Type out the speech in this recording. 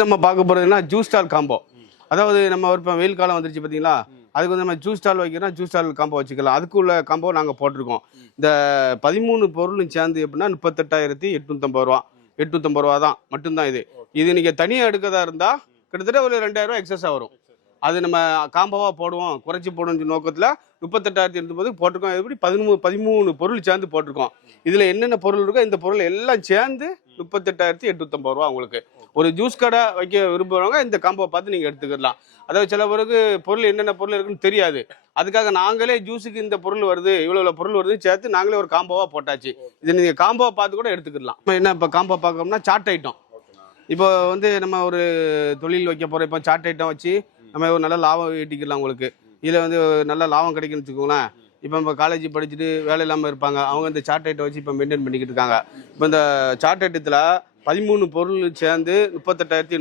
நம்ம பார்க்க போறதுன்னா ஜூஸ் ஸ்டால் காம்போ. அதாவது நம்ம இப்போ வெயில் காலம் வந்துருச்சு பார்த்தீங்களா, அதுக்கு வந்து நம்ம ஜூஸ் ஸ்டால் வைக்கிறோம், ஜூஸ் ஸ்டால் காம்போ வச்சுக்கலாம். அதுக்குள்ள காம்போ நாங்கள் போட்டிருக்கோம். இந்த 13 பொருளும் சேர்ந்து எப்படின்னா 38,850 ரூபா, 850 ரூபா தான் மட்டும்தான் இது. இது நீங்கள் தனியாக எடுக்கிறதா இருந்தால் கிட்டத்தட்ட ஒரு 2,000 ரூபா எக்ஸஸாக வரும். அது நம்ம காம்போவாக போடுவோம், குறைச்சி போடணுன்ற நோக்கத்தில் 38,850 போட்டிருக்கோம். எப்படி 13 பொருள் சேர்ந்து போட்டிருக்கோம். இதில் என்னென்ன பொருள் இருக்கோ இந்த பொருள் எல்லாம் சேர்ந்து 38,850 ரூபா உங்களுக்கு. ஒரு ஜூஸ் கடை வைக்க விரும்புகிறவங்க இந்த காம்போ பார்த்து நீங்கள் எடுத்துக்கலாம். அதாவது சில பேருக்கு பொருள் என்னென்ன பொருள் இருக்குன்னு தெரியாது. அதுக்காக நாங்களே ஜூஸுக்கு இந்த பொருள் வருது, இவ்வளோ பொருள் வருது சேர்த்து நாங்களே ஒரு காம்போவாக போட்டாச்சு. இது நீங்கள் காம்போவை பார்த்து கூட எடுத்துக்கலாம். நம்ம என்ன இப்போ காம்போ பார்க்கணும்னா சாட் ஐட்டம். இப்போ வந்து நம்ம ஒரு தொழில் வைக்க போகிறோம். இப்போ சாட் ஐட்டம் வச்சு நம்ம ஒரு நல்ல லாபம் ஈட்டிக்கலாம். உங்களுக்கு இதில் வந்து நல்ல லாபம் கிடைக்குன்னு வச்சுக்கோங்களேன். இப்போ நம்ம காலேஜ் படிச்சுட்டு வேலை இல்லாமல் இருப்பாங்க, அவங்க இந்த சாட் ஐட்டம் வச்சு இப்போ மெயின்டைன் பண்ணிக்கிட்டு இருக்காங்க. இப்போ இந்த சாட் ஐட்டத்தில் 13 பொருள் சேர்ந்து 38,800